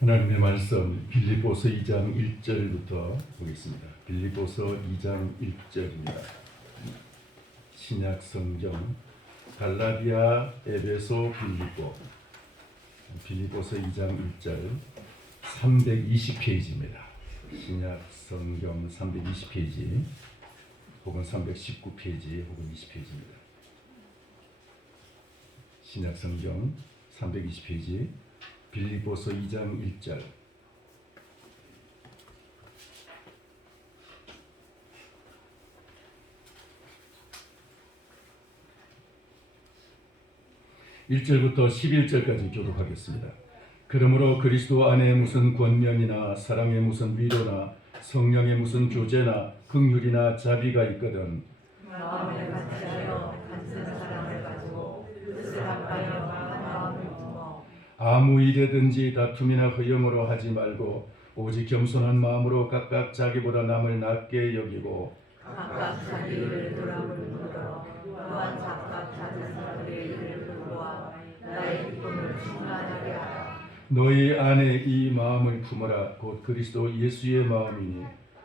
하나님의 말씀 빌립보서 2장 1절부터 보겠습니다. 빌립보서 2장 1절입니다. 신약 성경 갈라디아, 에베소, 빌립보서 2장 1절 320페이지입니다. 신약 성경 320페이지 혹은 319페이지 혹은 20페이지입니다. 신약 성경 320페이지 빌립보서 2장 1절 (1절부터) (11절까지) 교독하겠습니다. 그러므로 그리스도 안에 무슨 권면이나 사랑의 무슨 위로나 성령의 무슨 교제나 긍휼이나 자비가 있거든 마음을 같이하여 같은 사랑을 가지고 뜻을 합하여 한 마음을 품어 아무 일에든지 다툼이나 허영으로 하지 말고 오직 겸손한 마음으로 각각 자기보다 남을 낮게 여기고 각각 자기 일을 돌아보는 것으로 또한 각각 다른 사람의 일을 돌보아 나의 기쁨을 충만하게 하라. 너희 안에 이 마음을 품어라. 곧 그리스도 예수의 마음이니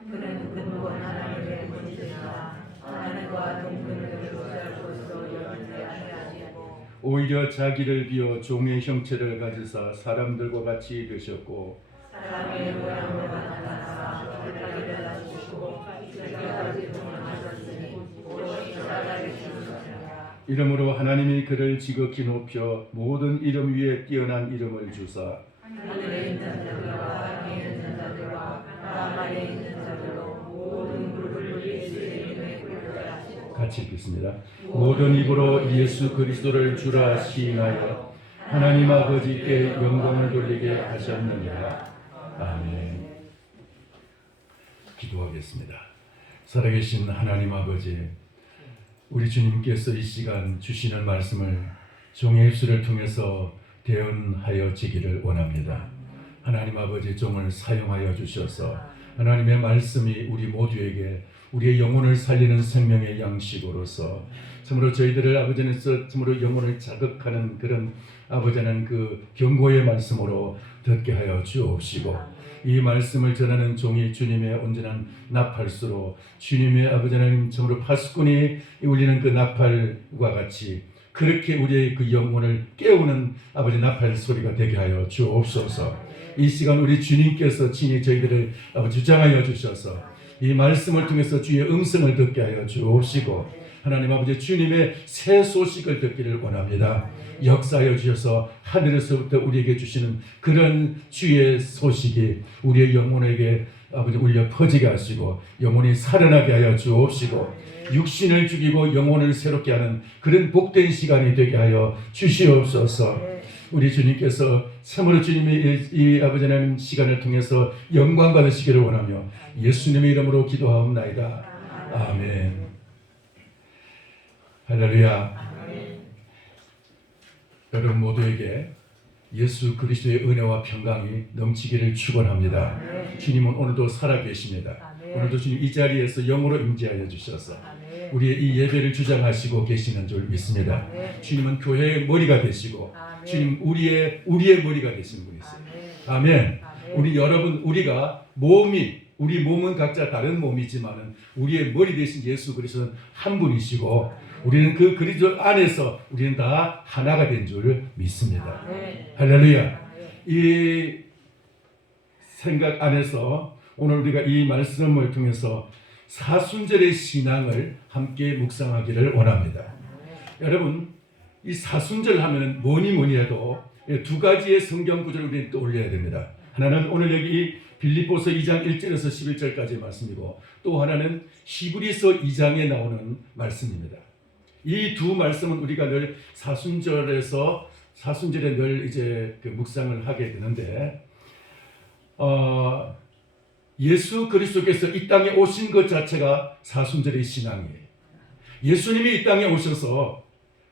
그는 근본 하나님의 본체이다. 하나님과 동등을 교제할 것으로 여기지 아니하시고 오히려 자기를 비워 종의 형체를 가지사 사람들과 같이 되셨고 사람의 모양으로 나타나사 자기를 낮추시고 자기까지 동행하셨으니 오롯이 사람을 주셨느니라. 이러므로 하나님이 그를 지극히 높여 모든 이름 위에 뛰어난 이름을 주사 하늘에 있는 자들과 땅에 있는 자들과 땅 아래에 있는 자들로 모든 무릎을 예수의 이름에 꿇게 하시고 같이 읽겠습니다. 모든 입으로 예수 그리스도를 주라 시인하여 하나님 아버지께 영광을 돌리게 하셨느니라. 아멘. 기도하겠습니다. 살아계신 하나님 아버지, 우리 주님께서 이 시간 주시는 말씀을 종의 입술을 통해서 대언하여지기를 원합니다. 하나님 아버지, 종을 사용하여 주셔서 하나님의 말씀이 우리 모두에게 우리의 영혼을 살리는 생명의 양식으로서 참으로 저희들을 아버지는 참으로 영혼을 자극하는 그런 아버지는 그 경고의 말씀으로 듣게 하여 주옵시고 이 말씀을 전하는 종이 주님의 온전한 나팔수로 주님의 아버지는 참으로 파수꾼이 울리는 그 나팔과 같이 그렇게 우리의 그 영혼을 깨우는 아버지 나팔 소리가 되게 하여 주옵소서. 이 시간 우리 주님께서 친히 저희들을 아버지 주장하여 주셔서 이 말씀을 통해서 주의 음성을 듣게 하여 주옵시고 하나님 아버지 주님의 새 소식을 듣기를 원합니다. 역사하여 주셔서 하늘에서부터 우리에게 주시는 그런 주의 소식이 우리의 영혼에게 아버지 울려 퍼지게 하시고 영혼이 살아나게 하여 주옵시고 육신을 죽이고 영혼을 새롭게 하는 그런 복된 시간이 되게 하여 주시옵소서. 우리 주님께서 참으로 주님의 이 아버지 하나님 시간을 통해서 영광 받으시기를 원하며 예수님의 이름으로 기도하옵나이다. 아멘. 할렐루야. 여러분 모두에게 예수 그리스도의 은혜와 평강이 넘치기를 축원합니다. 주님은 오늘도 살아계십니다. 오늘도 주님 이 자리에서 영으로 임재하여 주셔서 우리의 이 예배를 주장하시고 계시는 줄 믿습니다. 주님은 교회의 머리가 되시고 주님 우리의 머리가 되시는 분이세요. 아멘. 우리 여러분 우리가 우리 몸은 각자 다른 몸이지만은 우리의 머리 되신 예수 그리스도는 한 분이시고 우리는 그 그리스도 안에서 우리는 다 하나가 된 줄 믿습니다. 할렐루야. 이 생각 안에서 오늘 우리가 이 말씀을 통해서 사순절의 신앙을 함께 묵상하기를 원합니다. 여러분 이 사순절 하면은 뭐니 해도 두 가지의 성경 구절을 우리는 떠올려야 됩니다. 하나는 오늘 여기 빌립보서 2장 1절에서 11절까지의 말씀이고 또 하나는 히브리서 2장에 나오는 말씀입니다. 이 두 말씀은 우리가 늘 사순절에 늘 이제 그 묵상을 하게 되는데 예수 그리스도께서 이 땅에 오신 것 자체가 사순절의 신앙이에요. 예수님이 이 땅에 오셔서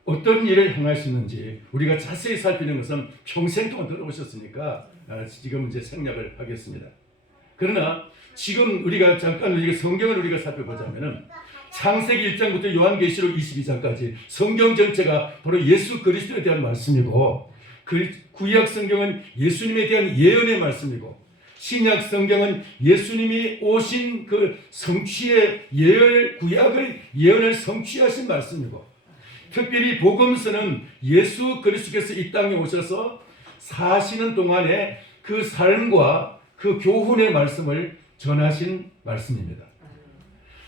어떤 일을 행하시는지 우리가 자세히 살피는 것은 평생 동안 들어오셨으니까 지금 이제 생략을 하겠습니다. 그러나 지금 우리가 잠깐 성경을 우리가 살펴보자면은 창세기 1장부터 요한계시록 22장까지 성경 전체가 바로 예수 그리스도에 대한 말씀이고 그 구약 성경은 예수님에 대한 예언의 말씀이고 신약 성경은 예수님이 오신 그 성취의 예언, 구약의 예언을 성취하신 말씀이고 특별히 복음서는 예수 그리스도께서 이 땅에 오셔서 사시는 동안에 그 삶과 그 교훈의 말씀을 전하신 말씀입니다.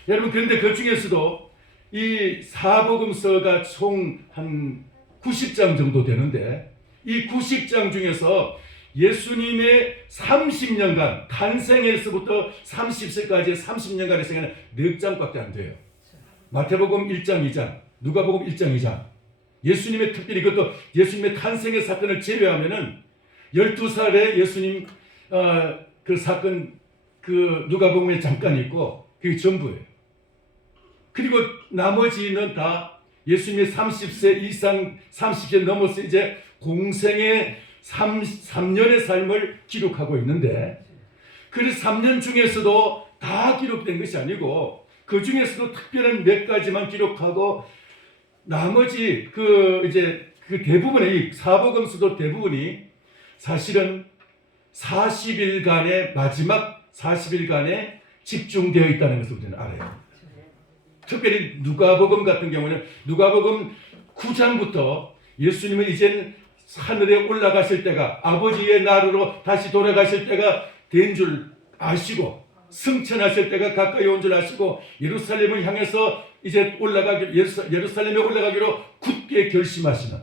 여러분 그런데 그 중에서도 이 사복음서가 총 한 90장 정도 되는데 이 90장 중에서 예수님의 30년간 탄생에서부터 30세까지의 30년간의 생애는 4장밖에 안 돼요. 마태복음 1장 2장 누가복음 1장 2장 예수님의 특별히 그것도 예수님의 탄생의 사건을 제외하면은 12살에 예수님 그 사건 그 누가복음에 잠깐 있고 그게 전부예요. 그리고 나머지는 다 예수님의 30세 이상 30세 넘어서 이제 공생의 3년의 삶을 기록하고 있는데 그 3년 중에서도 다 기록된 것이 아니고 그 중에서도 특별한 몇 가지만 기록하고 나머지 그 대부분의 이 사복음서도 대부분이 사실은 40일간의 마지막 40일간에 집중되어 있다는 것을 우리는 알아요. 특별히 누가복음 같은 경우는 누가복음 9장부터 예수님은 이제는 하늘에 올라가실 때가 아버지의 나라로 다시 돌아가실 때가 된 줄 아시고 승천하실 때가 가까이 온 줄 아시고 예루살렘을 향해서 이제 예루살렘에 올라가기로 굳게 결심하시는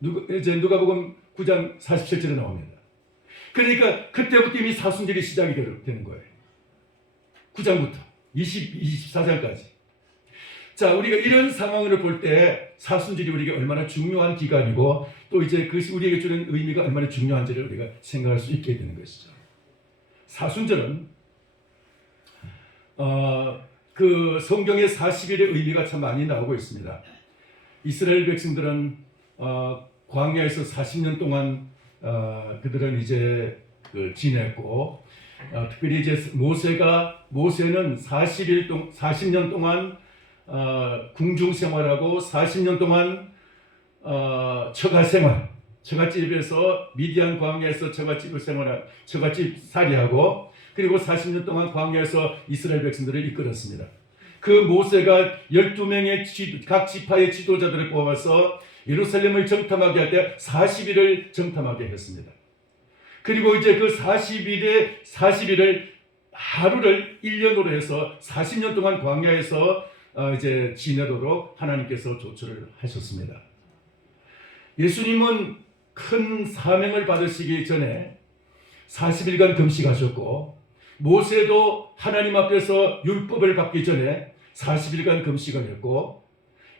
누가복음 9장 47절에 나옵니다. 그러니까 그때부터 이미 사순절이 시작이 되는 거예요. 9장부터 24장까지. 자, 우리가 이런 상황을 볼 때 사순절이 우리가 얼마나 중요한 기간이고 또 이제 그것이 우리에게 주는 의미가 얼마나 중요한지를 우리가 생각할 수 있게 되는 것이죠. 사순절은 그 성경의 40일의 의미가 참 많이 나오고 있습니다. 이스라엘 백성들은 광야에서 40년 동안 그들은 이제 지냈고 특별히 이제 모세는 40년 동안 궁중 생활하고 40년 동안 처가 생활, 처갓집에서 미디안 광야에서 처갓집 살이하고 그리고 40년 동안 광야에서 이스라엘 백성들을 이끌었습니다. 그 모세가 12명의 각 지파의 지도자들을 뽑아서 예루살렘을 정탐하게 할 때 40일을 정탐하게 했습니다. 그리고 이제 그 40일을 하루를 1년으로 해서 40년 동안 광야에서 이제 지내도록 하나님께서 조처를 하셨습니다. 예수님은 큰 사명을 받으시기 전에 40일간 금식하셨고 모세도 하나님 앞에서 율법을 받기 전에 40일간 금식을 했고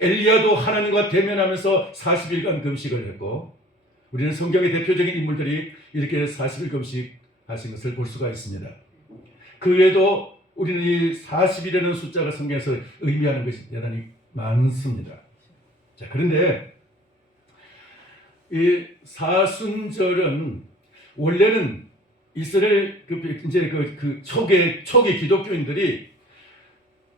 엘리야도 하나님과 대면하면서 40일간 금식을 했고 우리는 성경의 대표적인 인물들이 이렇게 40일 금식하신 것을 볼 수가 있습니다. 그 외에도 우리는 이 40일이라는 숫자가 성경에서 의미하는 것이 대단히 많습니다. 자, 그런데 이 사순절은 원래는 이스라엘 초기 기독교인들이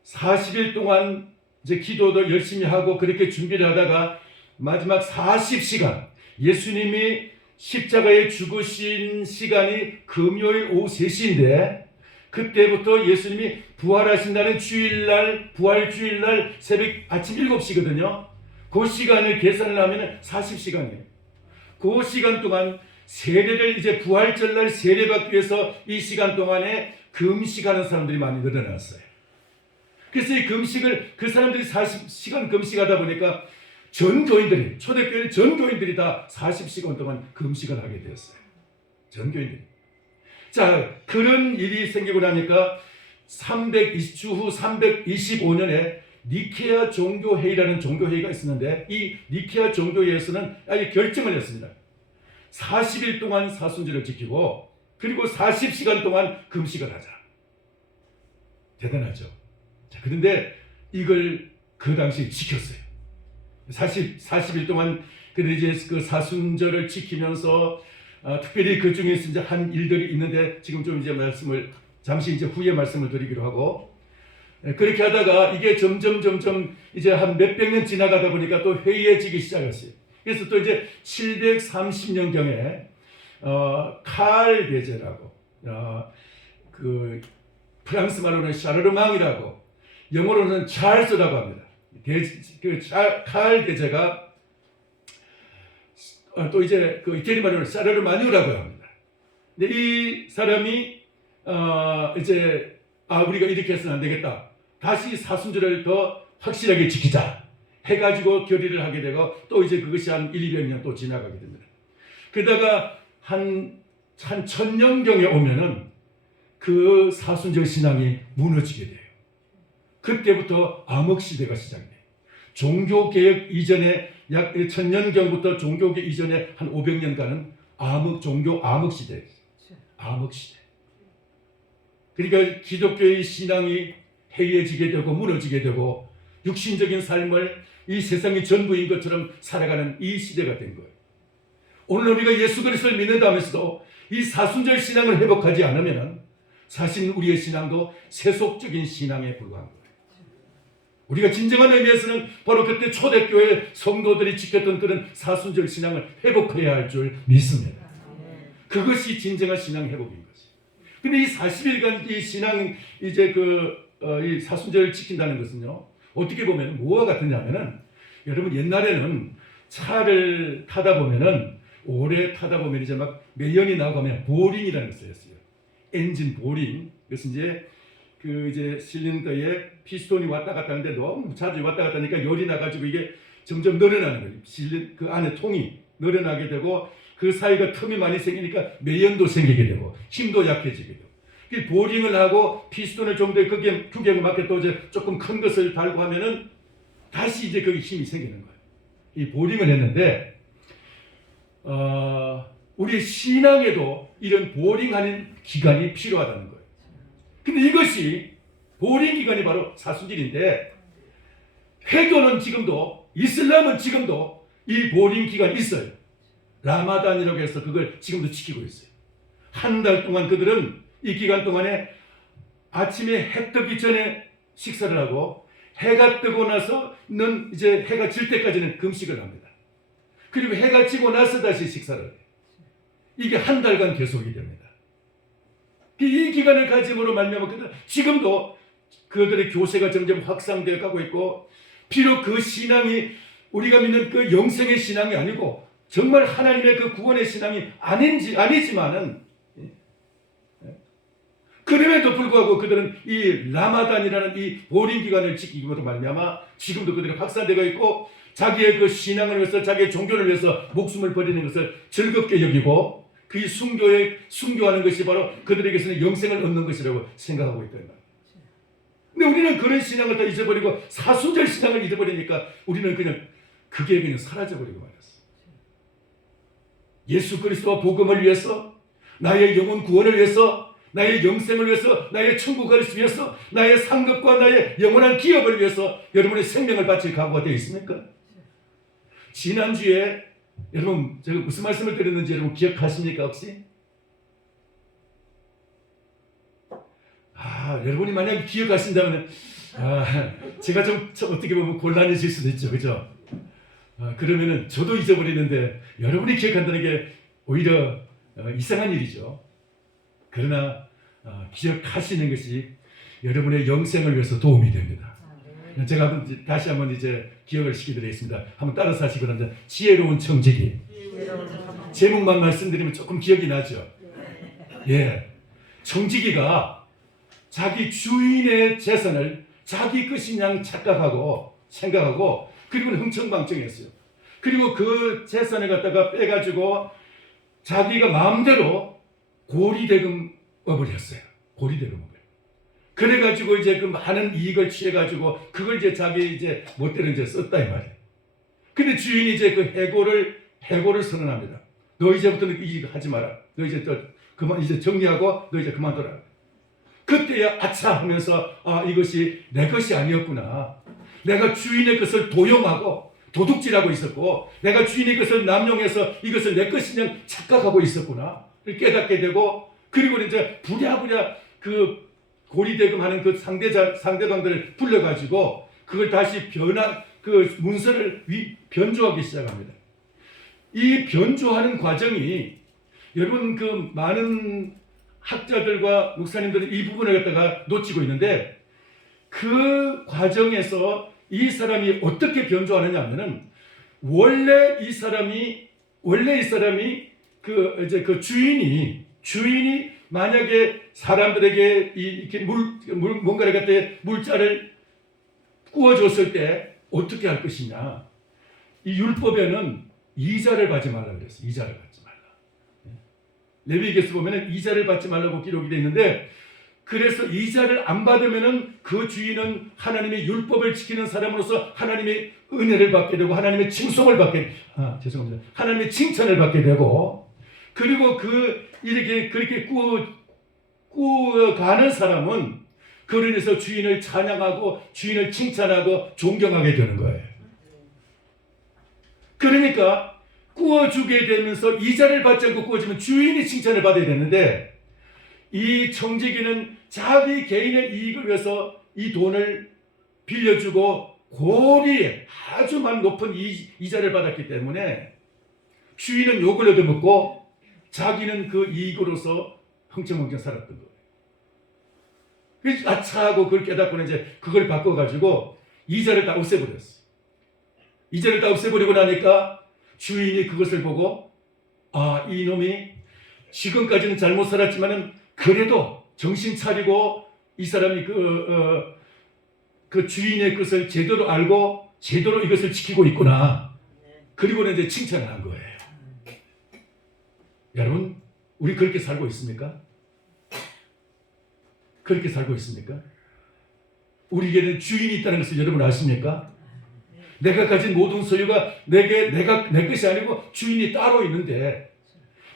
40일 동안 이제 기도도 열심히 하고 그렇게 준비를 하다가 마지막 40시간 예수님이 십자가에 죽으신 시간이 금요일 오후 3시인데 그때부터 예수님이 부활하신다는 주일날 부활주일날 아침 7시거든요. 그 시간을 계산을 하면 40시간이에요. 그 시간 동안 세례를 이제 부활절날 세례받기 위해서 이 시간 동안에 금식하는 사람들이 많이 늘어났어요. 그래서 이 금식을 그 사람들이 40시간 금식하다 보니까 전교인들이 초대교회 전교인들이 다 40시간 동안 금식을 하게 되었어요. 전교인들이. 자, 그런 일이 생기고 나니까 주후 325년에 니케아 종교회의라는 종교회의가 있었는데 이 니케아 종교회의에서는 아예 결정을 했습니다. 40일 동안 사순절을 지키고 그리고 40시간 동안 금식을 하자. 대단하죠. 자, 그런데 이걸 그 당시에 지켰어요. 40일 동안 그들이 이제 그 사순절을 지키면서 특별히 그 중에서 이제 한 일들이 있는데 지금 좀 이제 잠시 이제 후에 말씀을 드리기로 하고 그렇게 하다가 이게 점점 이제 한 몇백 년 지나가다 보니까 또 회의해지기 시작했어요. 그래서 또 이제 730년경에 칼 대제라고 그 프랑스 말로는 샤르르망이라고 영어로는 찰스라고 합니다. 칼 대제가 또 이제 그 이태리 말로는 샤르르마뉴라고 합니다. 근데 이 사람이 이제 우리가 이렇게 해서는 안 되겠다. 다시 사순절을 더 확실하게 지키자 해가지고 결의를 하게 되고 또 이제 그것이 한 100~200년 또 지나가게 됩니다. 그러다가 한 1000년경에 오면은 그 사순절 신앙이 무너지게 돼요. 그때부터 암흑시대가 시작돼요. 종교개혁 이전에 약 1000년경부터 종교개혁 이전에 한 500년간은 암흑시대. 그러니까 기독교의 신앙이 해이해지게 되고 무너지게 되고 육신적인 삶을 이 세상의 전부인 것처럼 살아가는 이 시대가 된 거예요. 오늘 우리가 예수 그리스도를 믿는다면서도 이 사순절 신앙을 회복하지 않으면 사실 우리의 신앙도 세속적인 신앙에 불과한 거예요. 우리가 진정한 의미에서는 바로 그때 초대교회 성도들이 지켰던 그런 사순절 신앙을 회복해야 할 줄 믿습니다. 그것이 진정한 신앙 회복인 거지. 근데 이 40일간 이 신앙 이제 이 사순절을 지킨다는 것은요, 어떻게 보면 뭐와 같으냐면은, 여러분 옛날에는 차를 타다 보면은 오래 타다 보면 이제 막 매연이 나고 하면 보링이라는 걸 쓰였어요. 엔진 보링. 그래서 이제 이제 실린더에 피스톤이 왔다 갔다 하는데 너무 자주 왔다 갔다 하니까 열이 나가지고 이게 점점 늘어나는 거예요. 그 안에 통이 늘어나게 되고 그 사이가 틈이 많이 생기니까 매연도 생기게 되고 힘도 약해지게 되고. 보링을 하고 피스톤을 좀 더 규격에 맞게 또 이제 조금 큰 것을 달고 하면은 다시 이제 거기 힘이 생기는 거예요. 이 보링을 했는데 우리 신앙에도 이런 보링하는 기간이 필요하다는 거예요. 근데 이것이 보링 기간이 바로 사순절인데 회교는 지금도 이슬람은 지금도 이 보링 기간이 있어요. 라마단이라고 해서 그걸 지금도 지키고 있어요. 한 달 동안 그들은 이 기간 동안에 아침에 해 뜨기 전에 식사를 하고 해가 뜨고 나서는 이제 해가 질 때까지는 금식을 합니다. 그리고 해가 지고 나서 다시 식사를 해요. 이게 한 달간 계속이 됩니다. 이 기간을 가짐으로 말미암아 지금도 그들의 교세가 점점 확산되어 가고 있고, 비록 그 신앙이 우리가 믿는 그 영생의 신앙이 아니고 정말 하나님의 그 구원의 신앙이 아니지만은 그럼에도 불구하고 그들은 이 라마단이라는 이 보링 기간을 지키기로 말미암아 지금도 그들이 확산되고 있고, 자기의 그 신앙을 위해서 자기의 종교를 위해서 목숨을 버리는 것을 즐겁게 여기고 그 순교하는 것이 바로 그들에게서는 영생을 얻는 것이라고 생각하고 있다. 근데 우리는 그런 신앙을 다 잊어버리고 사순절 신앙을 잊어버리니까 우리는 그게 그냥 사라져버리고 말았어. 예수 그리스도와 복음을 위해서, 나의 영혼 구원을 위해서, 나의 영생을 위해서, 나의 천국 가를 위해서, 나의 상급과 나의 영원한 기업을 위해서 여러분의 생명을 바칠 각오가 되어 있습니까? 지난주에 여러분 제가 무슨 말씀을 드렸는지 여러분 기억하십니까 혹시? 여러분이 만약 기억하신다면 제가 좀 어떻게 보면 곤란해질 수도 있죠, 그죠? 그러면은 저도 잊어버리는데 여러분이 기억한다는 게 오히려 이상한 일이죠. 그러나 기억하시는 것이 여러분의 영생을 위해서 도움이 됩니다. 제가 다시 한번 이제 기억을 시켜드리겠습니다. 한번 따라서 하시기 바랍니다. 지혜로운 청지기. 제목만 말씀드리면 조금 기억이 나죠. 예, 청지기가 자기 주인의 재산을 자기 것인 양 착각하고 생각하고 그리고는 흥청망청했어요. 그리고 그 재산을 갖다가 빼가지고 자기가 마음대로 고리대금업을 했어요. 고리대금업을. 그래가지고 이제 그 많은 이익을 취해가지고 그걸 이제 자기 이제 멋대로 이제 썼다 이 말이에요. 근데 주인이 이제 그 해고를 선언합니다. 너 이제부터는 이 일 하지 마라. 너 이제 그만 이제 정리하고 너 이제 그만둬라. 그때야 아차 하면서 이것이 내 것이 아니었구나. 내가 주인의 것을 도용하고 도둑질하고 있었고 내가 주인의 것을 남용해서 이것을 내 것이냐 착각하고 있었구나. 깨닫게 되고 그리고 이제 부랴부랴 그 고리대금하는 그 상대방들을 불러가지고 그걸 다시 그 문서를 변조하기 시작합니다. 이 변조하는 과정이 여러분 그 많은 학자들과 목사님들은 이 부분을 갖다가 놓치고 있는데 그 과정에서 이 사람이 어떻게 변조하느냐 하면은 원래 이 사람이 그 주인이 만약에 사람들에게 이렇게 뭔가를 갖다 물자를 구워줬을 때 어떻게 할 것이냐. 이 율법에는 이자를 받지 말라 그랬어. 이자를 받지 말라. 레위기에서 보면은 이자를 받지 말라고 기록이 되어 있는데 그래서 이자를 안 받으면은 그 주인은 하나님의 율법을 지키는 사람으로서 하나님의 은혜를 받게 되고 하나님의 칭송을 받게 죄송합니다. 하나님의 칭찬을 받게 되고 그리고 이렇게 그렇게 구워가는 사람은 그로 인해서 주인을 찬양하고 주인을 칭찬하고 존경하게 되는 거예요. 그러니까 구워주게 되면서 이자를 받지 않고 구워주면 주인이 칭찬을 받아야 되는데 이 청지기는 자기 개인의 이익을 위해서 이 돈을 빌려주고 고리에 아주 높은 이자를 받았기 때문에 주인은 욕을 얻어먹고 자기는 그 이익으로서 흥청흥청 살았던 거예요. 그래서 아차하고 그걸 깨닫고는 이제 그걸 바꿔가지고 이자를 다 없애버렸어. 이자를 다 없애버리고 나니까 주인이 그것을 보고 이놈이 지금까지는 잘못 살았지만은 그래도 정신 차리고 이 사람이 그 주인의 것을 제대로 알고 제대로 이것을 지키고 있구나. 그리고는 이제 칭찬을 한 거예요. 여러분, 우리 그렇게 살고 있습니까? 그렇게 살고 있습니까? 우리에게는 주인이 있다는 것을 여러분 아십니까? 내가 가진 모든 소유가 내 것이 아니고 주인이 따로 있는데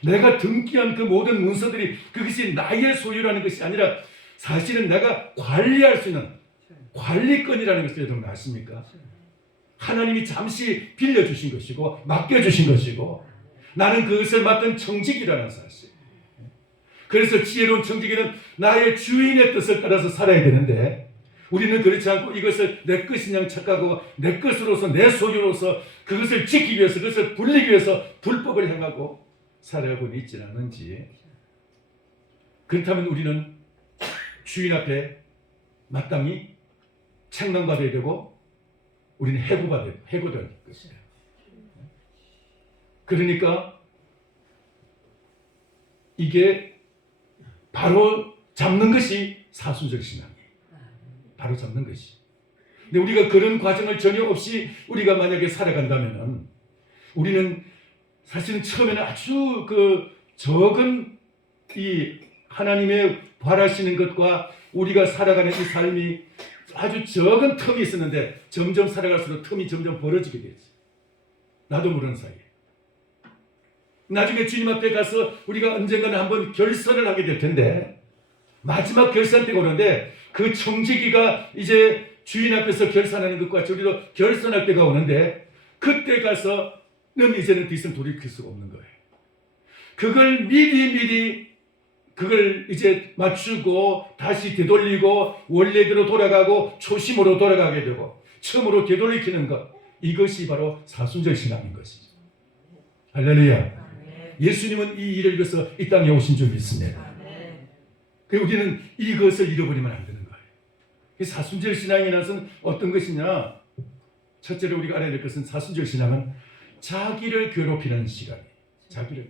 내가 등기한 그 모든 문서들이 그것이 나의 소유라는 것이 아니라 사실은 내가 관리할 수 있는 관리권이라는 것을 여러분 아십니까? 하나님이 잠시 빌려주신 것이고 맡겨주신 것이고 나는 그것을 맡은 청지기라는 사실. 그래서 지혜로운 청지기는 나의 주인의 뜻을 따라서 살아야 되는데 우리는 그렇지 않고 이것을 내 것이냐 착각하고 내 것으로서 내 소유로서 그것을 지키기 위해서 그것을 불리기 위해서 불법을 행하고 살아가고 있지는 않은지. 그렇다면 우리는 주인 앞에 마땅히 책망받아야 되고 우리는 해고될 것이에요. 그러니까 이게 바로 잡는 것이 사순절 신앙이에요. 바로 잡는 것이. 근데 우리가 그런 과정을 전혀 없이 우리가 만약에 살아간다면은 우리는 사실은 처음에는 아주 적은 이 하나님의 바라시는 것과 우리가 살아가는 이 삶이 아주 적은 틈이 있었는데 점점 살아갈수록 틈이 점점 벌어지게 되지. 나도 모르는 사이에. 나중에 주님 앞에 가서 우리가 언젠가는 한번 결선을 하게 될 텐데 마지막 결산 때가 오는데 그 청지기가 이제 주인 앞에서 결산하는 것과 우리도 결산할 때가 오는데 그때 가서는 이제는 더 이상 돌이킬 수가 없는 거예요. 그걸 미리 그걸 이제 맞추고 다시 되돌리고 원래대로 돌아가고 초심으로 돌아가게 되고 처음으로 되돌이키는 것 이것이 바로 사순절 신앙인 것이죠. 할렐루야. 예수님은 이 일을 위해서 이 땅에 오신 줄 믿습니다. 그리고 우리는 이것을 잃어버리면 안 되는 거예요. 사순절 신앙이라는 것은 어떤 것이냐? 첫째로 우리가 알아야 될 것은 사순절 신앙은 자기를 괴롭히는 시간이에요. 자기를.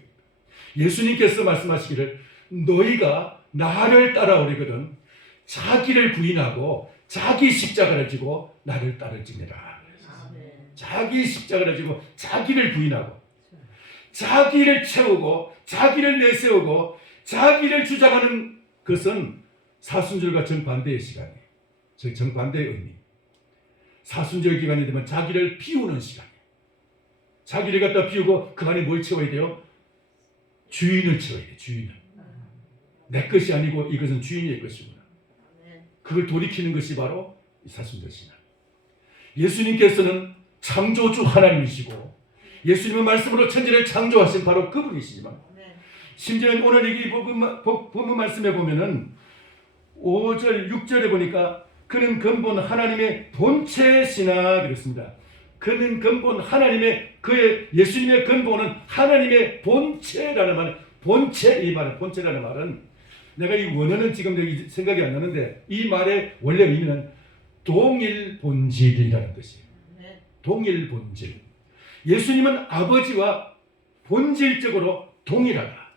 예수님께서 말씀하시기를 너희가 나를 따라오려거든 자기를 부인하고 자기 십자가를 지고 나를 따를지니라. 자기 십자가를 지고 자기를 부인하고 자기를 채우고 자기를 내세우고 자기를 주장하는 것은 사순절과 정반대의 시간이에요. 정반대의 의미. 사순절 기간이 되면 자기를 비우는 시간이에요. 자기를 갖다 비우고 그 안에 뭘 채워야 돼요? 주인을 채워야 돼요. 주인을. 내 것이 아니고 이것은 주인의 것이구나. 그걸 돌이키는 것이 바로 사순절 신앙. 예수님께서는 창조주 하나님이시고 예수님의 말씀으로 천지를 창조하신 바로 그분이시지만 심지어 오늘 이 본문 말씀에 보면은 5절 6절에 보니까 그는 근본 하나님의 본체시나 그랬습니다. 그는 근본 하나님의 그의 예수님의 근본은 하나님의 본체라는 말, 본체 이 말은 본체라는 말은 내가 이 원어는 지금 여기 생각이 안 나는데 이 말의 원래 의미는 동일 본질이라는 뜻이에요. 동일 본질. 예수님은 아버지와 본질적으로 동일하다.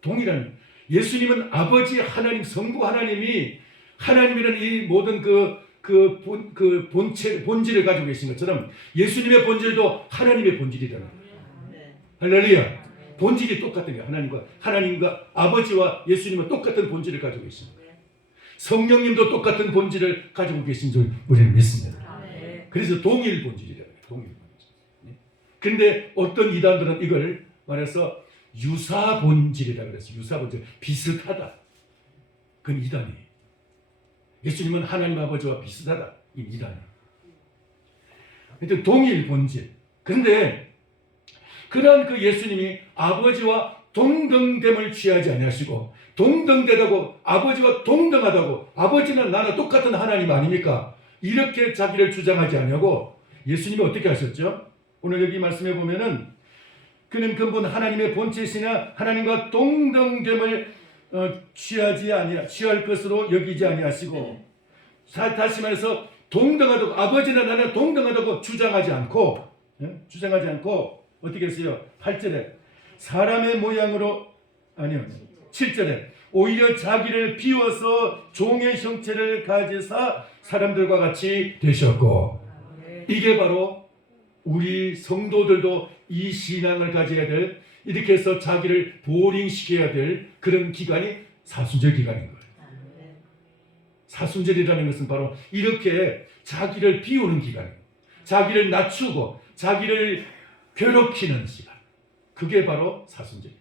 동일한 예수님은 아버지 하나님 성부 하나님이 하나님이라는 이 모든 본질을 가지고 계신 것처럼 예수님의 본질도 하나님의 본질이라는 거예요. 할렐루야. 본질이 똑같은 거예요. 하나님과 아버지와 예수님은 똑같은 본질을 가지고 계십니다. 성령님도 똑같은 본질을 가지고 계신 줄 우리는 믿습니다. 그래서 동일 본질이라는 거예요. 동일 본질. 그런데 어떤 이단들은 이걸 말해서 유사 본질이라고 그랬어요. 유사 본질. 비슷하다. 그건 이단이에요. 예수님은 하나님 아버지와 비슷하다. 이 이단이에요. 하여튼 동일 본질. 그런데 그러한 그 예수님이 아버지와 동등됨을 취하지 아니하시고 동등되다고 아버지와 동등하다고 아버지는 나는 똑같은 하나님 아닙니까? 이렇게 자기를 주장하지 아니하고 예수님이 어떻게 하셨죠? 오늘 여기 말씀해 보면은 그는 근본 하나님의 본체시나 하나님과 동등됨을 취할 것으로 여기지 아니하시고 다시 말해서 동등하다고 아버지나 나는 동등하다고 주장하지 않고 어떻게 했어요? 8절에 사람의 모양으로 아니요 7절에 오히려 자기를 비워서 종의 형체를 가지사 사람들과 같이 되셨고 이게 바로 우리 성도들도 이 신앙을 가져야 될 이렇게 해서 자기를 보링시켜야 될 그런 기간이 사순절 기간인 거예요. 사순절이라는 것은 바로 이렇게 자기를 비우는 기간이에요. 자기를 낮추고 자기를 괴롭히는 시간. 그게 바로 사순절이에요.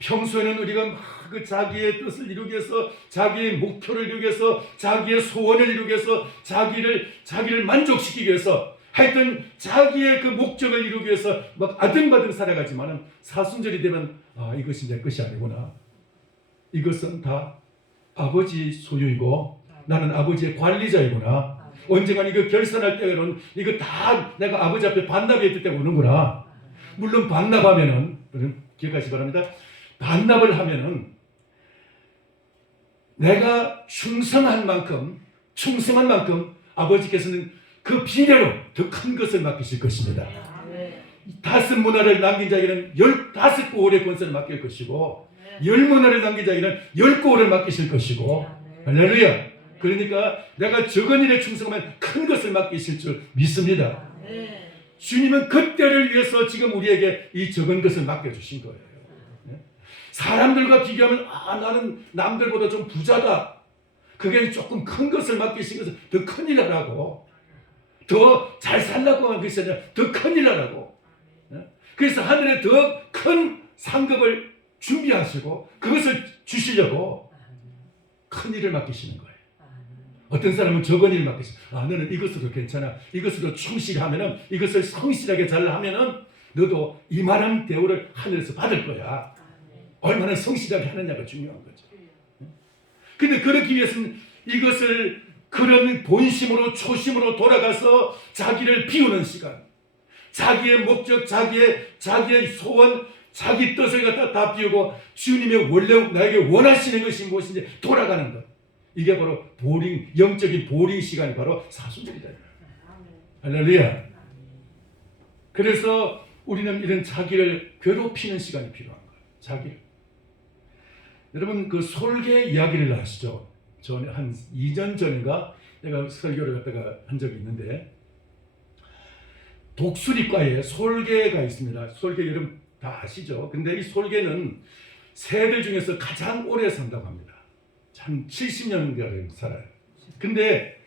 평소에는 우리가 막 그 자기의 뜻을 이루기 위해서 자기의 목표를 이루기 위해서 자기의 소원을 이루기 위해서 자기를 만족시키기 위해서 하여튼 자기의 그 목적을 이루기 위해서 막 아등바등 살아가지만은 사순절이 되면 이것이 내 것이 아니구나. 이것은 다 아버지 소유이고 나는 아버지의 관리자이구나. 언젠간 이거 결산할 때는 이거 다 내가 아버지 앞에 반납했을 때 오는구나. 물론 반납하면은 기억하시기 바랍니다. 반납을 하면은 내가 충성한 만큼 아버지께서는 그 비례로 더 큰 것을 맡기실 것입니다. 5문화를 남긴 자에게는 15고을의 권세를 맡길 것이고 10문화를 남긴 자에게는 10고을을 맡기실 것이고 할렐루야. 그러니까 내가 적은 일에 충성하면 큰 것을 맡기실 줄 믿습니다. 주님은 그때를 위해서 지금 우리에게 이 적은 것을 맡겨주신 거예요. 사람들과 비교하면 나는 남들보다 좀 부자다. 그게 조금 큰 것을 맡기신 것은 더 큰일 하라고. 더 잘 살라고 하는 것이 아니라 더 큰일 하라고. 그래서 하늘에 더 큰 상급을 준비하시고 그것을 주시려고 큰 일을 맡기시는 거예요. 어떤 사람은 적은 일을 맡기시고 너는 이것으로 괜찮아. 이것으로 충실하면은 이것을 성실하게 잘 하면은 너도 이만한 대우를 하늘에서 받을 거야. 얼마나 성실하게 하느냐가 중요한 거죠. 근데 그러기 위해서는 이것을 그런 본심으로 초심으로 돌아가서 자기를 비우는 시간, 자기의 목적, 자기의 소원, 자기 뜻을 갖다 다 비우고 주님의 원래 나에게 원하시는 것이 무엇인지 돌아가는 것. 이게 바로 영적인 보링 시간이 바로 사순절이다. 할렐루야. 그래서 우리는 이런 자기를 괴롭히는 시간이 필요한 거예요. 자기를. 여러분 그 솔개 이야기를 아시죠? 전에 한 2년 전인가 내가 설교를 갖다가 한 적이 있는데 독수리과에 솔개가 있습니다. 솔개 여러분 다 아시죠? 근데 이 솔개는 새들 중에서 가장 오래 산다고 합니다. 한 70년가량 살아요. 근데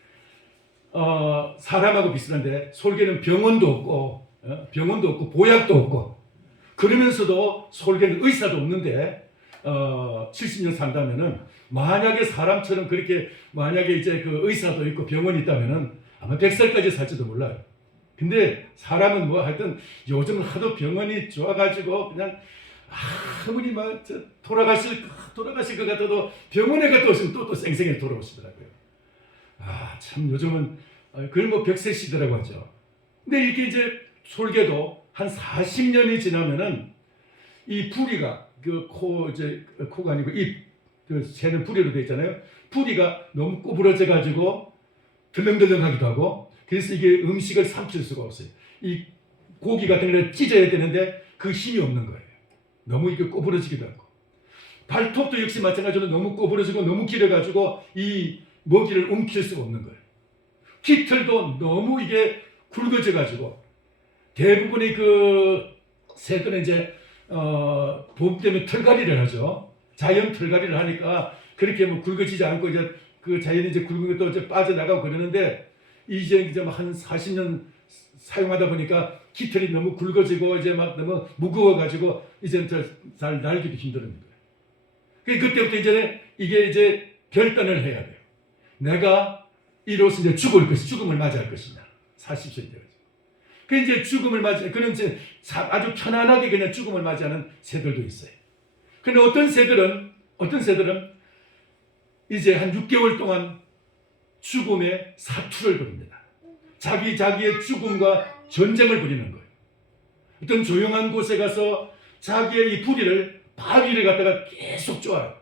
사람하고 비슷한데 솔개는 병원도 없고 보약도 없고 그러면서도 솔개는 의사도 없는데 70년 산다면은 만약에 사람처럼 그렇게 만약에 이제 그 의사도 있고 병원이 있다면은 아마 100살까지 살지도 몰라요. 근데 사람은 뭐 하여튼 요즘은 하도 병원이 좋아가지고 그냥 아무리 막 돌아가실 것 같아도 병원에 갔다 오시면 또 생생히 돌아오시더라고요. 참 요즘은 그걸 뭐 벽세 시대라고 하죠. 근데 이렇게 이제 솔개도 한 40년이 지나면은 이 부리가 코가 아니고 그 새는 부리로 되어 있잖아요. 부리가 너무 꼬부러져 가지고 덜렁덜렁하기도 하고, 그래서 이게 음식을 삼킬 수가 없어요. 이 고기 같은 걸 찢어야 되는데 그 힘이 없는 거예요. 너무 이게 꼬부러지기도 하고. 발톱도 역시 마찬가지로 너무 꼬부러지고 너무 길어가지고 이 먹이를 움킬 수가 없는 거예요. 깃털도 너무 이게 굵어져가지고, 대부분의 그 새들은 이제 봄 되면 털갈이를 하죠. 자연 털갈이를 하니까 그렇게 뭐 굵어지지 않고 이제 그 자연이 이제 굵은 것도 이제 빠져나가고 그러는데, 이제 한 40년 사용하다 보니까 깃털이 너무 굵어지고 이제 막 너무 무거워가지고 이제는 잘 날기도 힘든 거예요. 그때부터 이게 이제 결단을 해야 돼요. 내가 이로써 이제 죽음을 맞이할 것이냐. 40세 되어서. 그 이제 죽음을 그런 이제 아주 편안하게 그냥 죽음을 맞이하는 새들도 있어요. 근데 어떤 새들은 이제 한 6개월 동안 죽음의 사투를 벌입니다. 자기의 죽음과 전쟁을 벌이는 거예요. 어떤 조용한 곳에 가서 자기의 이 부리를, 바위를 갖다가 계속 쪼아요.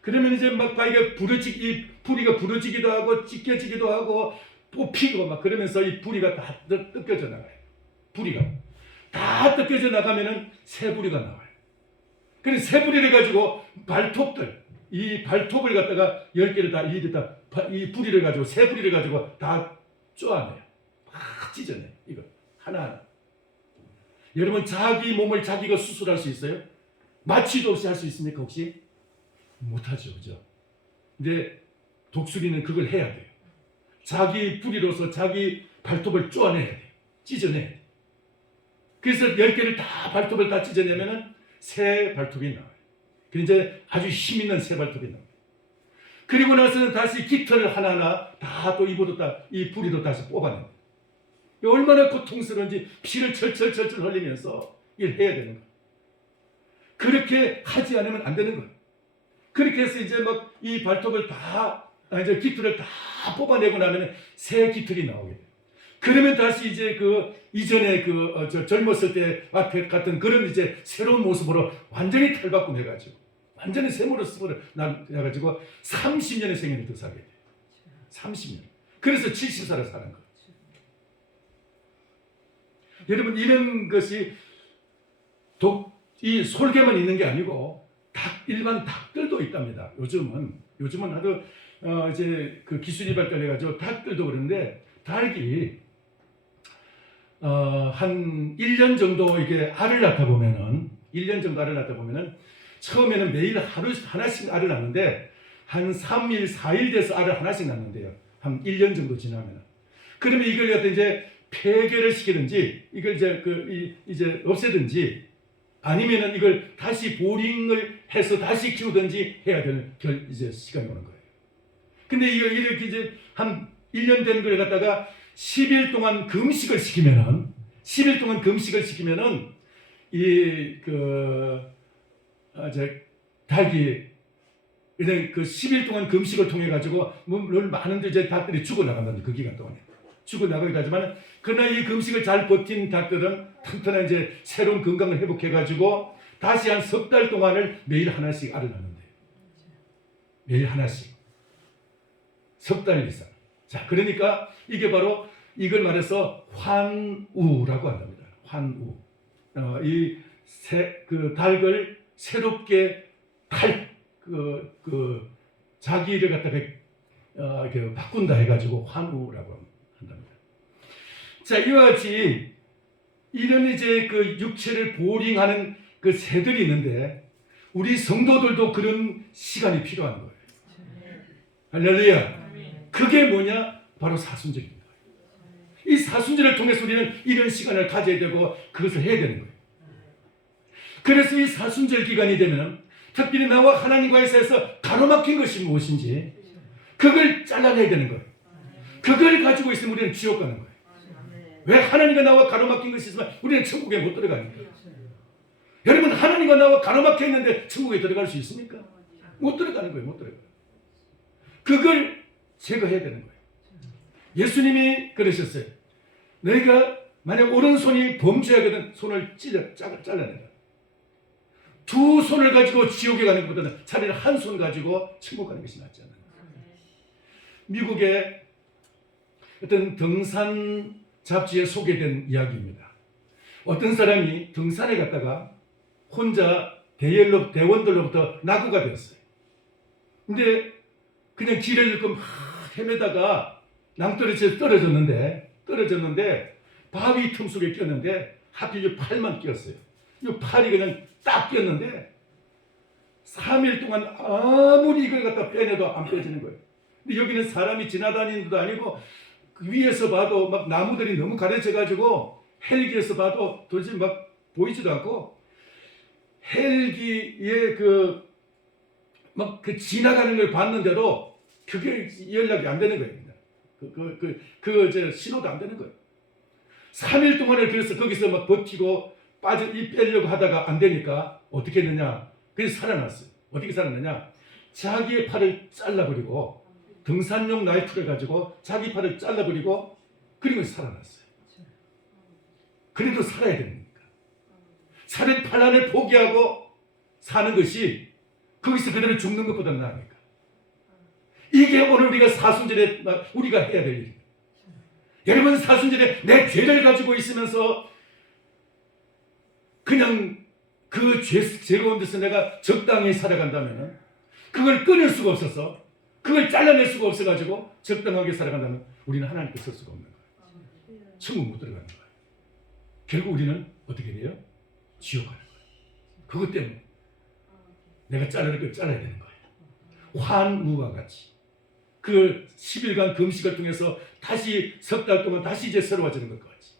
그러면 이제 막 이 부리가 부러지기도 하고 찢겨지기도 하고 뽑히고 막 그러면서 이 부리가 다 뜯겨져 나가요. 부리가 다 뜯겨져 나가면은 새 부리가 나와요. 그래서 새 부리를 가지고 이 발톱을 갖다가 10개를 이 부리를 가지고, 새 부리를 가지고 다 쪼아내요. 막 찢어내요. 이거 하나하나. 여러분, 자기 몸을 자기가 수술할 수 있어요? 마취도 없이 할 수 있습니까 혹시? 못하죠, 그죠? 근데 독수리는 그걸 해야 돼요. 자기 부리로서 자기 발톱을 쪼아내야 돼요. 찢어내야 돼요. 그래서 10개를 다 발톱을 다 찢어내면은 새 발톱이 나와요. 이제 아주 힘 있는 새 발톱이 나와요. 그리고 나서는 다시 깃털을 하나하나 다 또 입으로 이 부리도 다시 뽑아내요. 얼마나 고통스러운지 피를 철철 흘리면서 일을 해야 되는 거예요. 그렇게 하지 않으면 안 되는 거예요. 그렇게 해서 이제 막 이 발톱을 이제 깃털을 다 뽑아내고 나면 새 깃털이 나오게 돼요. 그러면 다시 이제 이전에 젊었을 때 같은 그런 이제 새로운 모습으로 완전히 탈바꿈해가지고, 완전히 새 모습으로 나가지고 30년의 생애를 더 살게 돼요. 30년. 그래서 70살을 사는 거예요. 여러분, 이런 것이 이 솔개만 있는 게 아니고 일반 닭들도 있답니다. 요즘은 하도 이제 그 기술이 발달해가지고 닭들도 그런데, 닭이 한 1년 정도 이게 알을 낳다 보면은 처음에는 매일 하나씩 알을 낳는데 한 3일, 4일 돼서 알을 하나씩 낳는데요. 한 1년 정도 지나면은. 그러면 이걸 갖다 이제 폐결을 시키든지 이걸 이제 없애든지, 아니면은 이걸 다시 보링을 해서 다시 키우든지 해야 되는 이제 시간이 오는 거예요. 근데 이렇게 이제 한 1년 된 걸 갖다가 10일 동안 금식을 시키면은 닭이 그냥 그 10일 동안 금식을 통해 가지고 물론 많은 이제 닭들이 죽어 나간다는 그 기간 동안에 죽어 나가기도 하지만, 그러나 이 금식을 잘 버틴 닭들은 튼튼한 이제 새로운 건강을 회복해 가지고 다시 한 석 달 동안을 매일 하나씩 알을 낳는데요. 매일 하나씩 석 달 이상. 자, 그러니까 이게 바로 이걸 말해서 환우라고 한답니다. 환우. 그 닭을 새롭게 자기를 갖다가 이렇게 바꾼다 해가지고 환우라고 한답니다. 자, 이와 같이 이런 이제 그 육체를 보링하는 그 새들이 있는데, 우리 성도들도 그런 시간이 필요한 거예요. 할렐루야. 그게 뭐냐? 바로 사순절입니다. 이 사순절을 통해서 우리는 이런 시간을 가져야 되고 그것을 해야 되는 거예요. 그래서 이 사순절 기간이 되면 특별히 나와 하나님과의 사이에서 가로막힌 것이 무엇인지 그걸 잘라내야 되는 거예요. 그걸 가지고 있으면 우리는 지옥 가는 거예요. 왜? 하나님과 나와 가로막힌 것이 있으면 우리는 천국에 못 들어가는 거예요. 여러분, 하나님과 나와 가로막혀 있는데 천국에 들어갈 수 있습니까? 못 들어가는 거예요. 못 들어가요. 그걸 제거해야 되는 거예요. 예수님이 그러셨어요. 너희가 만약 오른손이 범죄하거든 손을 잘라내라. 두 손을 가지고 지옥에 가는 것보다는 차라리 한 손 가지고 천국 가는 것이 낫지 않나. 미국의 어떤 등산 잡지에 소개된 이야기입니다. 어떤 사람이 등산에 갔다가 혼자 대원들로부터 낙오가 되었어요. 근데 그냥 길을 잃고 막 헤매다가 낭떠러지에 떨어졌는데 바위 틈 속에 꼈는데 하필 팔만 끼었어요. 이 팔이 그냥 딱 끼었는데 3일 동안 아무리 이걸 갖다 빼내도 안 빼지는 거예요. 근데 여기는 사람이 지나다니는 데도 아니고 그 위에서 봐도 막 나무들이 너무 가려져가지고 헬기에서 봐도 도저히 막 보이지도 않고 헬기에 막 지나가는 걸 봤는데도 그게 연락이 안 되는 거예요. 신호도 안 되는 거예요. 3일 동안을 그래서 거기서 막 버티고 빼려고 하다가 안 되니까 어떻게 했느냐? 그래서 살아났어요. 어떻게 살았느냐? 자기의 팔을 잘라버리고 등산용 나이프를 가지고 자기 팔을 잘라버리고 그리고 살아났어요. 그래도 살아야 됩니까? 차라리 팔 안을 포기하고 사는 것이 거기서 그대로 죽는 것보다 나으니까. 이게 오늘 우리가 사순절에 우리가 해야 될 일입니다. 여러분 사순절에 내 죄를 가지고 있으면서 그냥 그 죄 가운데서 내가 적당히 살아간다면 그걸 끊을 수가 없어서 그걸 잘라낼 수가 없어가지고 적당하게 살아간다면 우리는 하나님께 설 수가 없는 거예요. 천국 못 들어가는 거예요. 결국 우리는 어떻게 돼요? 지옥 가는 거예요. 그것 때문에 내가 자르는 걸 잘라야 되는 거예요. 환우와 같이 그 10일간 금식을 통해서 다시 석 달 동안 다시 이제 새로워지는 것과 같이.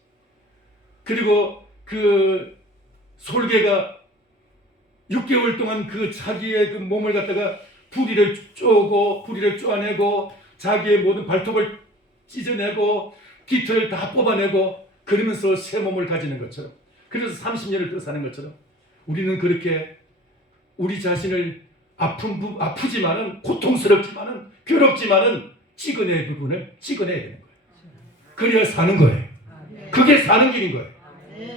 그리고 그 솔개가 6개월 동안 그 자기의 그 몸을 갖다가 부리를 쪼아내고 자기의 모든 발톱을 찢어내고 깃털을 다 뽑아내고 그러면서 새 몸을 가지는 것처럼, 그래서 30년을 더 사는 것처럼 우리는 그렇게 우리 자신을 아프지만은 고통스럽지만은 괴롭지만은 찍어낼 부분을 찍어내야 되는 거예요. 그래야 사는 거예요. 그게 사는 길인 거예요.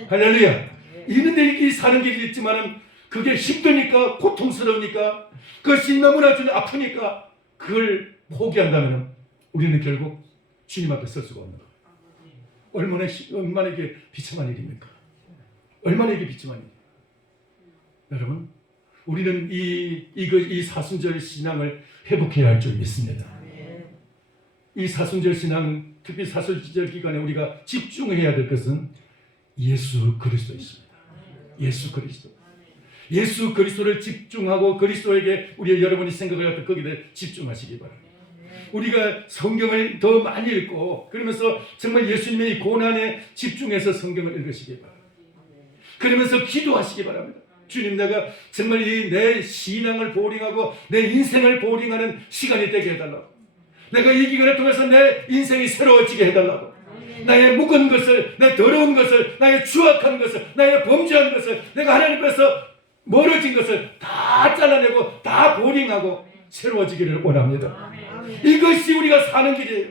할렐루야. 있는데 이렇게 사는 길이 있지만은 그게 힘드니까 고통스러우니까 그것이 너무나 아프니까 그걸 포기한다면 우리는 결국 주님 앞에 설 수가 없는 거예요. 얼마나 이게 비참한 일입니까? 얼마나 이게 비참한 일입니까? 여러분, 우리는 이 사순절 신앙을 회복해야 할 줄 믿습니다. 이 사순절 신앙, 특히 사순절 기간에 우리가 집중해야 될 것은 예수 그리스도이십니다. 예수 그리스도. 예수 그리스도를 집중하고 그리스도에게 여러분이 생각을 갖다 거기에 집중하시기 바랍니다. 우리가 성경을 더 많이 읽고 그러면서 정말 예수님의 이 고난에 집중해서 성경을 읽으시기 바랍니다. 그러면서 기도하시기 바랍니다. 주님, 내가 정말 내 신앙을 보링하고 내 인생을 보링하는 시간이 되게 해달라고. 내가 이 기간을 통해서 내 인생이 새로워지게 해달라고. 나의 묵은 것을, 내 더러운 것을, 나의 추악한 것을, 나의 범죄한 것을, 내가 하나님께서 멀어진 것을 다 잘라내고 다 보링하고 새로워지기를 원합니다. 이것이 우리가 사는 길이에요.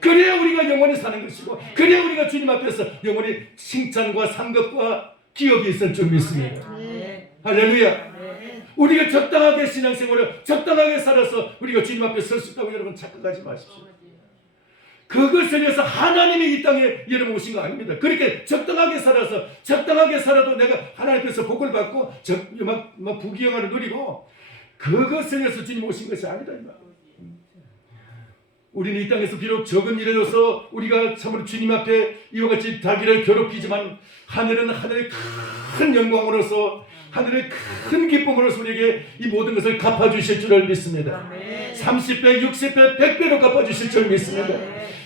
그래야 우리가 영원히 사는 것이고, 그래야 우리가 주님 앞에서 영원히 칭찬과 상급과 기억이 있을 줄 믿습니다. 할렐루야. 우리가 적당하게 신앙생활을 적당하게 살아서 우리가 주님 앞에 설 수 있다고 여러분 착각하지 마십시오. 그것을 위해서 하나님이 이 땅에 여러분 오신 거 아닙니다. 그렇게 적당하게 살아도 내가 하나님 앞에서 복을 받고 막 부귀영화를 누리고 그것을 위해서 주님 오신 것이 아니다. 우리는 이 땅에서 비록 적은 일에서 우리가 참으로 주님 앞에 이와 같이 자기를 괴롭히지만 하늘은 하늘의 큰 영광으로서 하늘의 큰 기쁨으로서 우리에게 이 모든 것을 갚아주실 줄을 믿습니다. 30배, 60배, 100배로 갚아주실 줄 믿습니다.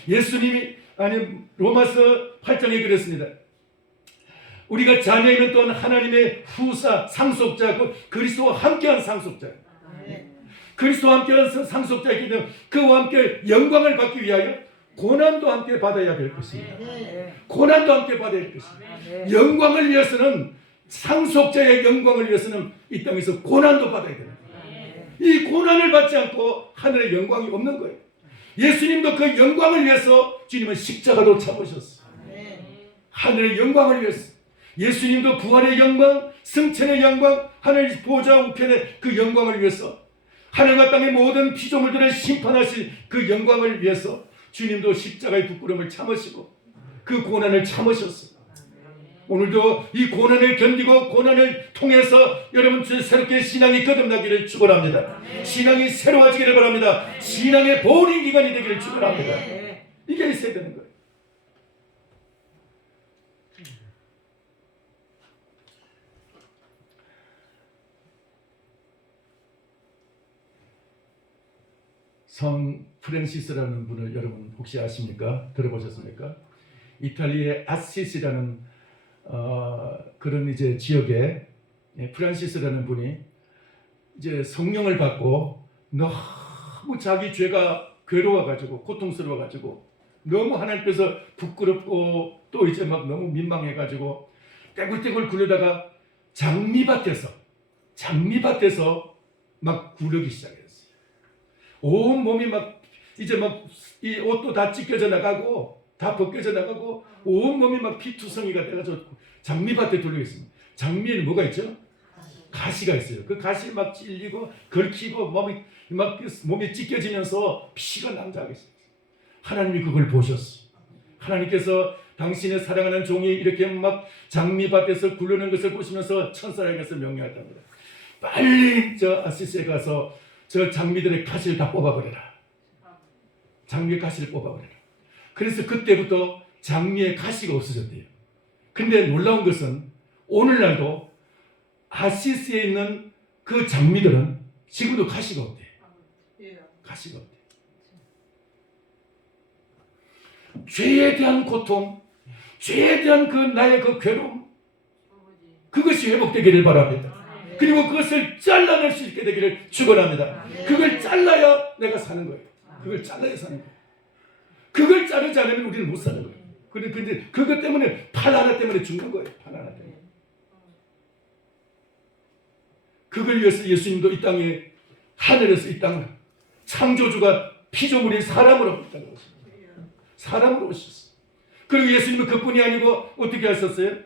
예수님이 로마서 8장에 그랬습니다. 우리가 자녀이면 또한 하나님의 후사, 상속자, 그리스도와 함께한 상속자. 그리스도와 함께한 상속자이기 때문에 그와 함께 영광을 받기 위하여 고난도 함께 받아야 될 것입니다. 고난도 함께 받아야 될 것입니다. 영광을 위해서는, 상속자의 영광을 위해서는 이 땅에서 고난도 받아야 됩니다. 이 고난을 받지 않고 하늘의 영광이 없는 거예요. 예수님도 그 영광을 위해서 주님은 십자가도 참으셨어요. 하늘의 영광을 위해서. 예수님도 부활의 영광, 승천의 영광, 하늘 보좌 우편의 그 영광을 위해서, 하늘과 땅의 모든 피조물들을 심판하실 그 영광을 위해서 주님도 십자가의 부끄러움을 참으시고 그 고난을 참으셨어요. 오늘도 이 고난을 견디고 고난을 통해서 여러분 새롭게 신앙이 거듭나기를 축원합니다. 신앙이 새로워지기를 바랍니다. 신앙의 보훈 기간이 되기를 축원합니다. 이게 있어야 되는 거예요. 성 프랜시스라는 분을 여러분 혹시 아십니까? 들어보셨습니까? 이탈리아의 아시시라는 그런 이제 지역에 프란시스라는 분이 이제 성령을 받고 너무 자기 죄가 괴로워가지고 고통스러워가지고 너무 하나님께서 부끄럽고 또 이제 막 너무 민망해가지고 떼굴떼굴 굴러다가 장미밭에서 막 구르기 시작했어요. 온 몸이 막 이제 막 이 옷도 다 찢겨져 나가고 다 벗겨져 나가고 온 몸이 막 피투성이가 돼가지고 장미밭에 둘러 있습니다. 장미에는 뭐가 있죠? 가시가 있어요. 그 가시 막 찔리고 걸키고 몸이 찢겨지면서 피가 낭자하게 있어요. 하나님이 그걸 보셨어요. 하나님께서 당신의 사랑하는 종이 이렇게 막 장미밭에서 굴르는 것을 보시면서 천사에게서 명령했답니다. 빨리 저 아시시에 가서 저 장미들의 가시를 다 뽑아버려라. 장미의 가시를 뽑아버려라. 그래서 그때부터 장미의 가시가 없어졌대요. 근데 놀라운 것은 오늘날도 아시시에 있는 그 장미들은 지금도 가시가 없대요. 가시가 없대요. 죄에 대한 고통, 죄에 대한 그 나의 그 괴로움, 그것이 회복되기를 바랍니다. 그리고 그것을 잘라낼 수 있게 되기를 축원합니다. 그걸 잘라야 내가 사는 거예요. 그걸 잘라야 사는 거예요. 그걸 자르지 않으면 우리는 못 사는 거예요. 근데 그것 때문에 팔 하나 때문에 죽는 거예요. 팔 하나 때문에. 그걸 위해서 예수님도 이 땅에 하늘에서 이 땅을 창조주가 피조물인 사람으로 이 땅에 오셨어요. 사람으로 오셨어요. 그리고 예수님은 그뿐이 아니고 어떻게 하셨어요?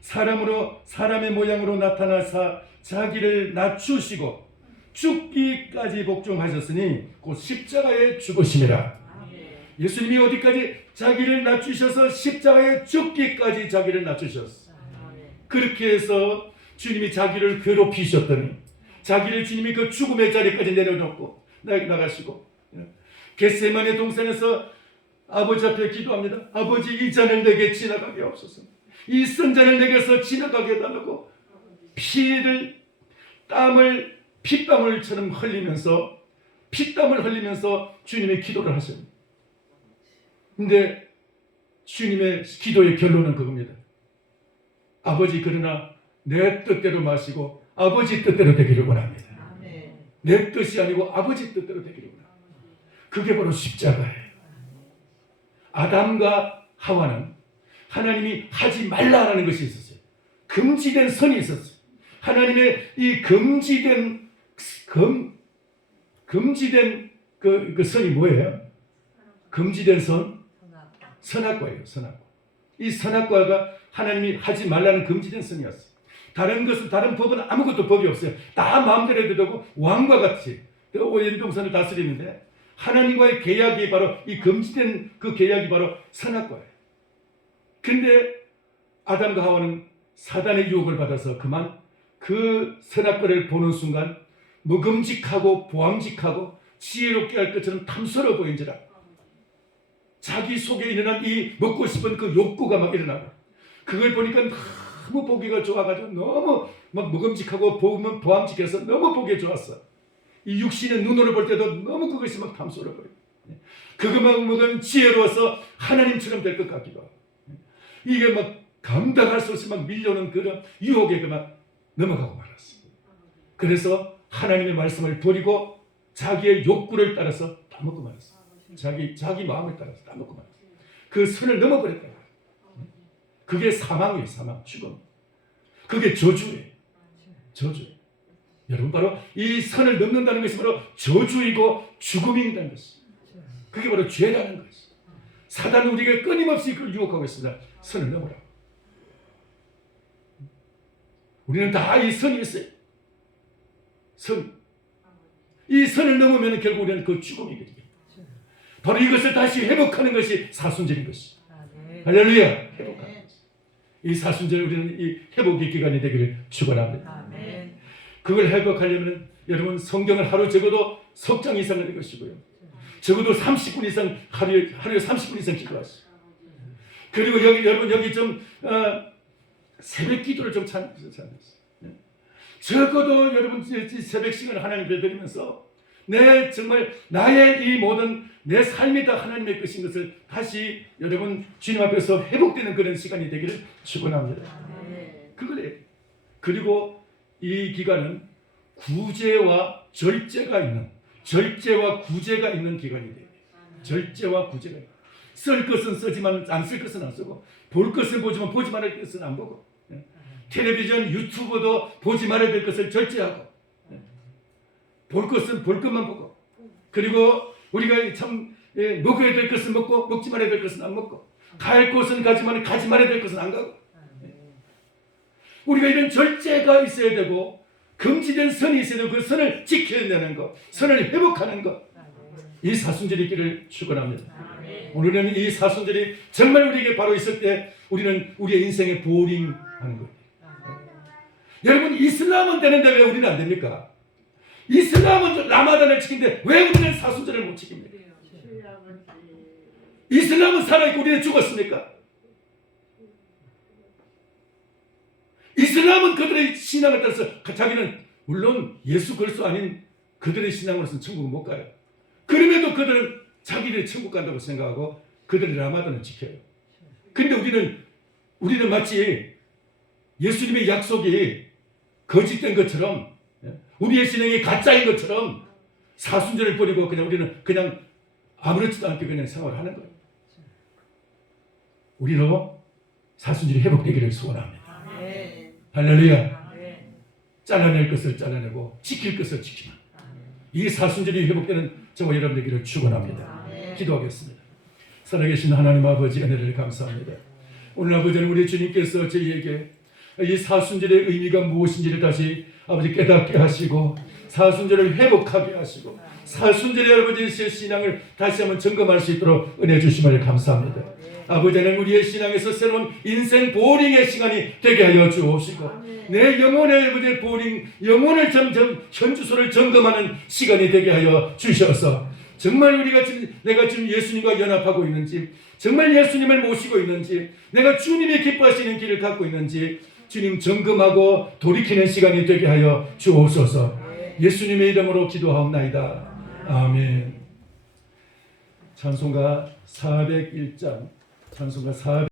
사람으로 사람의 모양으로 나타나사 자기를 낮추시고 죽기까지 복종하셨으니 곧 십자가에 죽으심이라. 예수님이 어디까지 자기를 낮추셔서 십자가에 죽기까지 자기를 낮추셨어. 그렇게 해서 주님이 자기를 괴롭히셨더니 자기를 주님이 그 죽음의 자리까지 내려놓고 나가시고 겟세마네 동산에서 아버지 앞에 기도합니다. 아버지, 이 잔을 내게 지나가게 하옵소서. 이 쓴 잔을 내게서 지나가게 해달라고 핏방울처럼 피땀을 흘리면서 주님의 기도를 하십니다. 근데 주님의 기도의 결론은 그겁니다. 아버지, 그러나 내 뜻대로 마시고 아버지 뜻대로 되기를 원합니다. 내 뜻이 아니고 아버지 뜻대로 되기를 원합니다. 그게 바로 십자가예요. 아담과 하와는 하나님이 하지 말라라는 것이 있었어요. 금지된 선이 있었어요. 하나님의 이 금지된 그 선이 뭐예요? 금지된 선? 선악과예요. 선악과. 이 선악과가 하나님이 하지 말라는 금지된 선이었어요. 다른 법은 아무것도 법이 없어요. 다 마음대로 해도 되고 왕과 같이 연동선을 다스리는데 하나님과의 계약이 바로 이 금지된 그 계약이 바로 선악과예요. 근데 아담과 하와는 사단의 유혹을 받아서 그만 그 선악과를 보는 순간 묵음직하고 보암직하고 지혜롭게 할 것처럼 탐스러워 보인지라 자기 속에 일어난 이 먹고 싶은 그 욕구가 막 일어나고 그걸 보니까 너무 보기가 좋아가지고 너무 막 묵음직하고 보암직해서 너무 보기 좋았어. 이 육신의 눈으로 볼 때도 너무 그것이 막 탐스러워 보여. 그것만 먹으면 지혜로워서 하나님처럼 될 것 같기도 하고 이게 막 감당할 수 없이 막 밀려오는 그런 유혹에 그만 넘어가고 말았어. 그래서 하나님의 말씀을 버리고 자기의 욕구를 따라서 다 먹고 말았어. 자기 마음을 따라서 다 먹고 말았어. 그 선을 넘어버렸다. 그게 사망이에요. 사망, 죽음. 그게 저주예요. 저주. 여러분 바로 이 선을 넘는다는 것이 바로 저주이고 죽음이라는 것이. 그게 바로 죄라는 것이. 사단은 우리에게 끊임없이 그걸 유혹하고 있습니다. 선을 넘으라. 우리는 다 이 선이 있어요. 선. 이 선을 넘으면 결국 우리는 그 죽음이거든요. 바로 이것을 다시 회복하는 것이 사순절인 것이. 할렐루야. 회복하는 것이. 이 사순절 우리는 이 회복의 기간이 되기를 축원합니다. 그걸 회복하려면 여러분 성경을 하루 적어도 석 장 이상 읽는 것이고요. 적어도 30분 이상 하루에 30분 이상 기도하시고. 그리고 여러분 여기 좀 새벽 기도를 좀 찾으세요. 적어도 여러분 새벽 시간을 하나님께 드리면서 정말 나의 이 모든 내 삶이 다 하나님의 것인 것을 다시 여러분 주님 앞에서 회복되는 그런 시간이 되기를 축원합니다. 그거래요. 그리고 이 기간은 구제와 절제가 있는 기간이 돼요. 절제와 구제가 있는. 쓸 것은 쓰지만 안 쓸 것은 안 쓰고, 볼 것은 보지만 보지 말아야 것은 안 보고, 텔레비전 유튜브도 보지 말아야 될 것을 절제하고, 볼 것은 볼 것만 보고, 그리고 우리가 참 먹어야 될 것은 먹고 먹지 말아야 될 것은 안 먹고, 갈 곳은 가지만 가지 말아야 될 것은 안 가고, 우리가 이런 절제가 있어야 되고 금지된 선이 있어야 되고 그 선을 지켜야 되는 것, 선을 회복하는 것, 이 사순절이 있기를 축원합니다. 오늘은 이 사순절이 정말 우리에게 바로 있을 때 우리는 우리의 인생에 보링하는 거예요. 여러분 이슬람은 되는데 왜 우리는 안 됩니까? 이슬람은 라마단을 지키는데 왜 우리는 사순절을 못 지킵니까? 이슬람은 살아있고 우리는 죽었습니까? 이슬람은 그들의 신앙을 따라서 자기는 물론 예수 그리스도 아닌 그들의 신앙으로서는 천국을 못 가요. 그럼에도 그들은 자기들이 천국 간다고 생각하고 그들의 라마단을 지켜요. 그런데 우리는 마치 예수님의 약속이 거짓된 것처럼, 우리의 신앙이 가짜인 것처럼 사순절을 버리고 우리는 아무렇지도 않게 그냥 생활하는 거예요. 우리로 사순절이 회복되기를 소원합니다. 할렐루야. 잘라낼 것을 잘라내고 지킬 것을 지키는 이 사순절이 회복되는 저와 여러분 되기를 축원합니다. 기도하겠습니다. 살아계신 하나님 아버지 은혜를 감사합니다. 오늘 아버지는 우리 주님께서 저희에게 이 사순절의 의미가 무엇인지를 다시 아버지 깨닫게 하시고 사순절을 회복하게 하시고 사순절의 아버지의 신앙을 다시 한번 점검할 수 있도록 은혜 주심을 감사합니다. 아버지는 우리의 신앙에서 새로운 인생 보링의 시간이 되게 하여 주옵시고 내 영혼의 아버지의 보링, 영혼을 점점 현주소를 점검하는 시간이 되게 하여 주셔서 정말 내가 지금 예수님과 연합하고 있는지, 정말 예수님을 모시고 있는지, 내가 주님이 기뻐하시는 길을 갖고 있는지 주님 점검하고 돌이키는 시간이 되게 하여 주옵소서. 예수님의 이름으로 기도하옵나이다. 아멘. 찬송가 401장, 찬송가 401